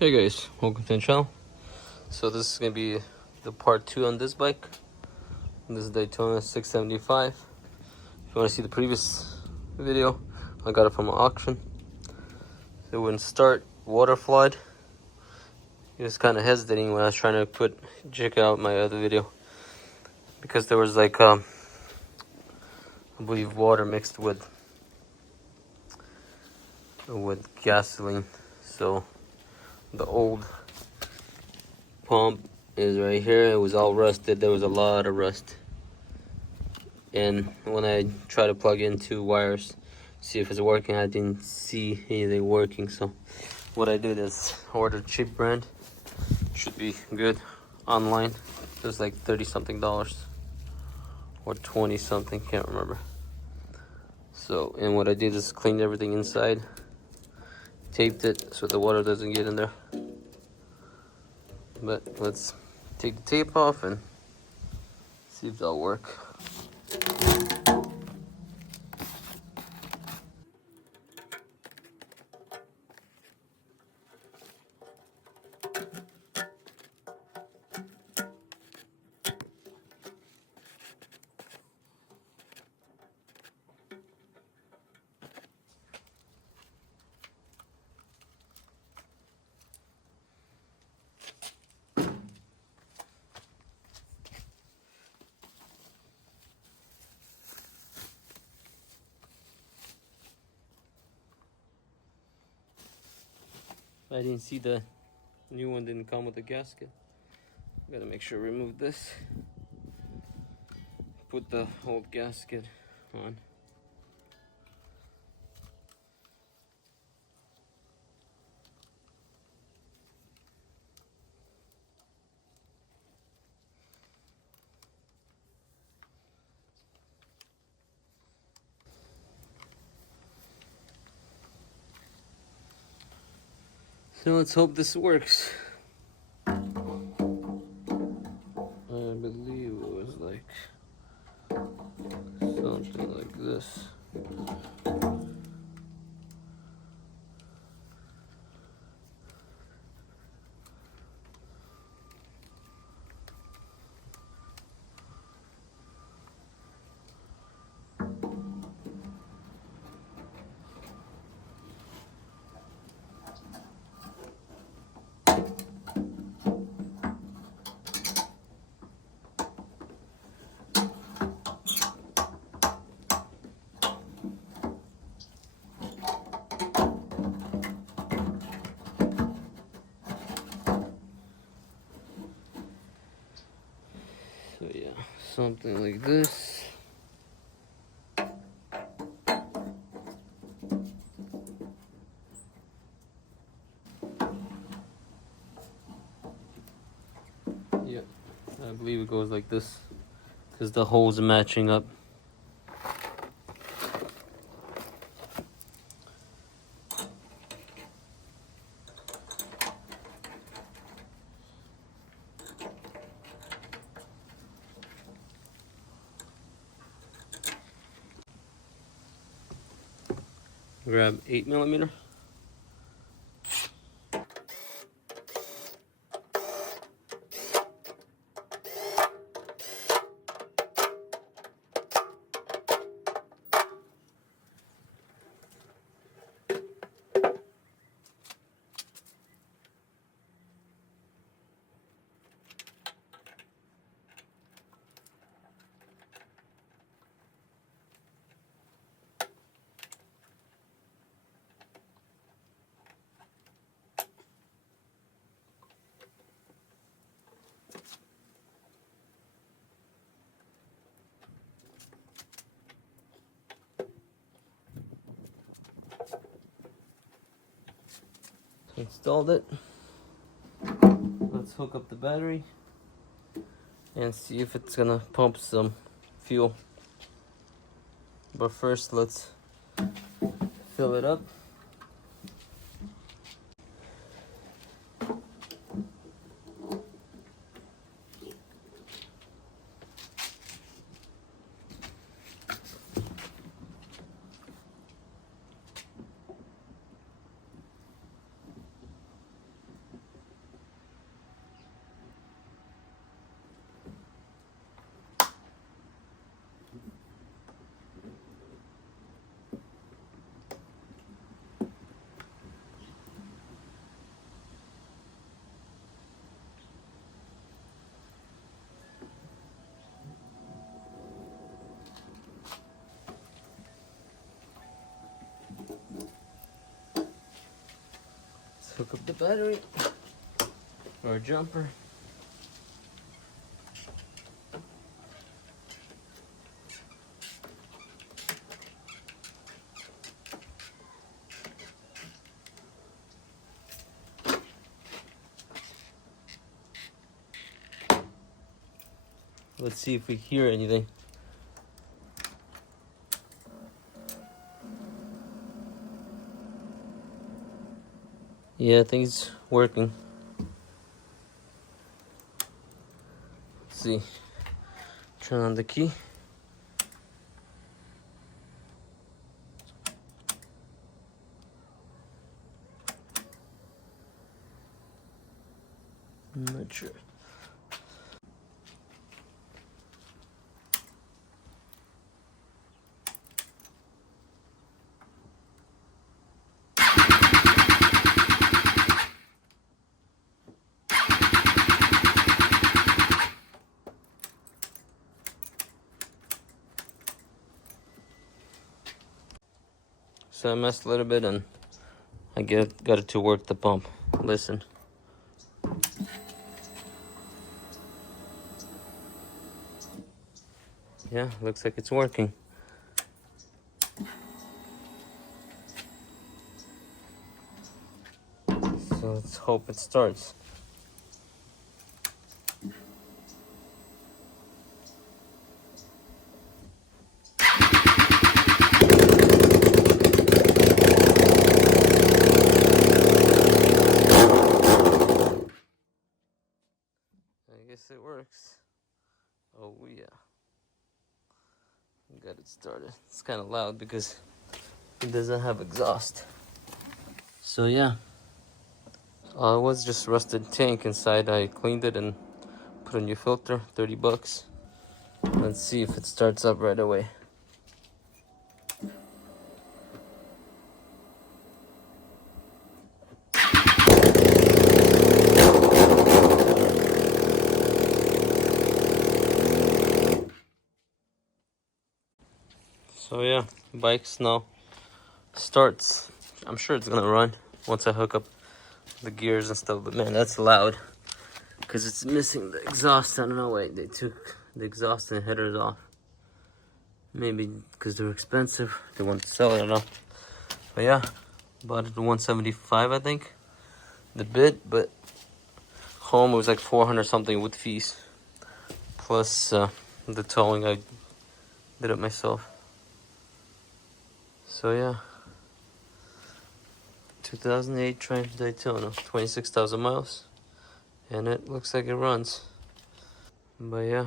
Hey guys, welcome to the channel. So this is gonna be the part 2 on this bike. This is Daytona 675. If you want to see the previous video, I got it from an auction. It wouldn't start, water flood. It was kind of hesitating when I was trying to check out my other video because there was like I believe water mixed with gasoline. So the old pump is right here. It was all rusted. There was a lot of rust. And when I try to plug in two wires, see if it's working, I didn't see anything working. So what I did is ordered cheap brand. Should be good online. It was like $30 something or 20 something, can't remember. So, and what I did is cleaned everything inside, taped it so the water doesn't get in there. But let's take the tape off and see if that'll work. I didn't see the new one didn't come with a gasket. Gotta make sure to remove this. Put the old gasket on. So let's hope this works. I believe it was like something like this. So yeah, something like this. Yeah, I believe it goes like this because the holes are matching up. Grab 8mm. Installed it. Let's hook up the battery and see if it's gonna pump some fuel. But first, let's fill it up. Hook up the battery or a jumper. Let's see if we hear anything. Yeah, I think it's working. Let's see. Turn on the key. I'm not sure. So I messed a little bit and I got it to work the pump. Listen. Yeah, looks like it's working. So let's hope it starts. I guess it works. Oh yeah. Got it started. It's kind of loud because it doesn't have exhaust. So yeah. It was just rusted tank inside. I cleaned it and put a new filter, 30 bucks. Let's see if it starts up right away. So yeah, bike's now starts. I'm sure it's gonna run once I hook up the gears and stuff, but man, that's loud because it's missing the exhaust. I don't know why they took the exhaust and headers off. Maybe because they're expensive, they want to sell it, I don't know. But yeah, bought it at 175, I think, the bid, but home was like 400 something with fees, plus the towing. I did it myself. So yeah, 2008 Triumph Daytona, 26,000 miles, and it looks like it runs. But yeah,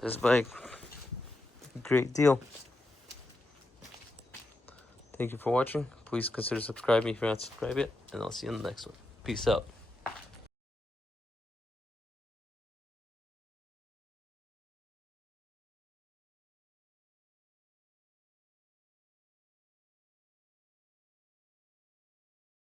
this bike, great deal. Thank you for watching. Please consider subscribing if you're not subscribed yet, and I'll see you in the next one. Peace out.